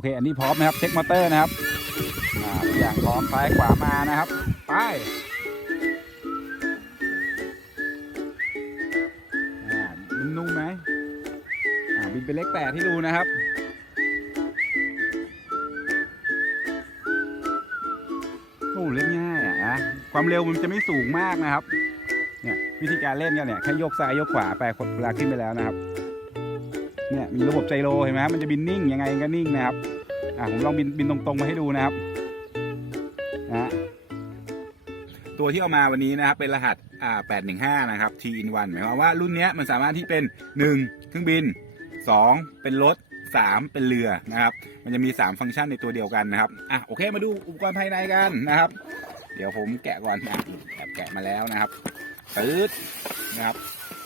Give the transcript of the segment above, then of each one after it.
โอเค อันนี้พร้อมนะครับ เช็คมอเตอร์นะครับอ่าทุกอย่างพร้อมซ้ายขวามานะครับ ไปอ่านุ่มไหมอ่าบินเป็นเลขแปดที่ดูนะครับโอ้เล่นง่ายอะนะความเร็วมันจะไม่สูงมากนะครับ เนี่ยวิธีการเล่นกันเนี่ยแค่ยกซ้ายยกขวาไปกดเวลาขึ้นไปแล้วนะครับ เนี่ยมีระบบไจโรเห็นไหมมันจะบินนิ่งยังไงก็นิ่งนะครับอะผมลองบินบินตรงๆมาให้ดูนะครับนะฮะตัวที่เอามาวันนี้นะครับเป็นรหัสอ่า815นะครับ T in 1หมายความว่ารุ่นเนี้ยมันสามารถที่เป็น1เครื่องบิน2เป็นรถ3เป็นเรือนะครับ มันจะมี3ฟังก์ชันในตัวเดียวกันนะครับอะโอเคมาดูอุปกรณ์ภายในกันนะครับ เดี๋ยวผมแกะก่อนนะแอบแกะมาแล้วนะครับตืดนะครับ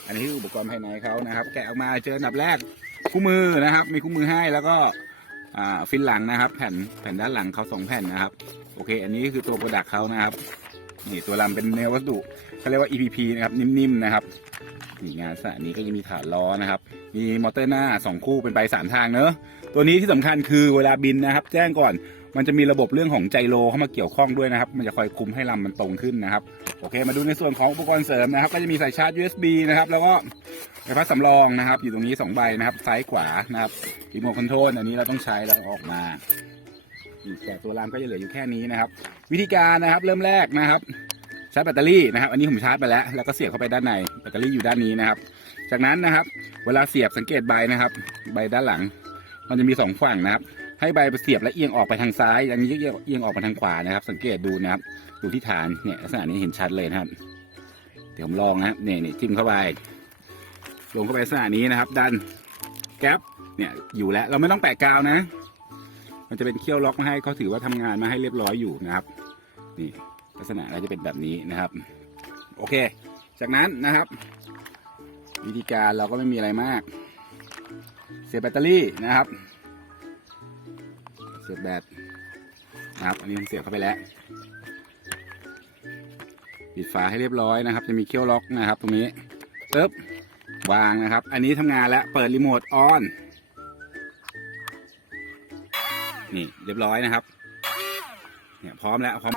อันนี้คืออุปกรณ์ภายในเขานะครับ แกะออกมาเจออันดับแรก คู่มือนะครับ มีคู่มือให้แล้วก็ฟินหลังนะครับ แผ่นแผ่นด้านหลังเขาสองแผ่นนะครับ โอเค อันนี้คือตัวโปรดักต์เขานะครับนี่ตัวลำเป็นเนื้อวัสดุเขาเรียกว่า EPP นะครับนิ่มๆนะครับนี่งานสะนี้ก็จะมีฐานล้อนะครับ มีมอเตอร์หน้า 2 คู่เป็นไปสามทางเนอะตัวนี้ที่สำคัญคือเวลาบินนะครับ แจ้งก่อน มันจะมีระบบเรื่องของไจโรเข้ามาเกี่ยวข้องด้วยนะครับ มันจะคอยคุมให้ลำมันตรงขึ้นนะครับ โอเค มาดูในส่วนของอุปกรณ์เสริมนะครับ ก็จะมีสายชาร์จ USB นะครับ แล้วก็ไฟฟ้าสำรองนะครับ อยู่ตรงนี้ 2 ใบนะครับ ซ้ายขวานะครับรีโมทคอนโทรลอันนี้เราต้องใช้แล้วออกมาแต่ตัวรามก็จะเหลืออยู่แค่นี้นะครับ วิธีการนะครับ เริ่มแรกนะครับชาร์จแบตเตอรี่นะครับ อันนี้ผมชาร์จไปแล้ว แล้วก็เสียบเข้าไปด้านใน แบตเตอรี่อยู่ด้านนี้นะครับ จากนั้นนะครับ เวลาเสียบสังเกตใบนะครับ ใบด้านหลัง มันจะมีสองฝั่งนะครับ ให้ใบไปเสียบและเอียงออกไปทางซ้ายอันนี้เอียงเอียงออกไปทางขวานะครับ สังเกตดูนะครับ ดูที่ฐานเนี่ยลักษณะนี้เห็นชัดเลยนะครับ เดี๋ยวผมลองนะครับนี่ยนี่จิ้มเข้าไปลงเข้าไปลักษณะนี้นะครับ ดันแก๊ปเนี่ยอยู่แล้วเราไม่ต้องแปะกาวนะ มันจะเป็นเขี้ยวล็อกมาให้เขาถือว่าทำงานมาให้เรียบร้อยอยู่นะครับ นี่ลักษณะก็จะเป็นแบบนี้นะครับ โอเค จากนั้นนะครับ วิธีการเราก็ไม่มีอะไรมาก เสียบแบตเตอรี่นะครับ เสียบแบตนะครับอันนี้ผมเสียบเข้าไปแล้วปิดฝาให้เรียบร้อยนะครับ จะมีเคี้ยวล็อกนะครับ ตรงนี้ปึ๊บวางนะครับ อันนี้ทำงานแล้วเปิดรีโมทออนนี่เรียบร้อยนะครับ เนี่ยพร้อมแล้วพร้อม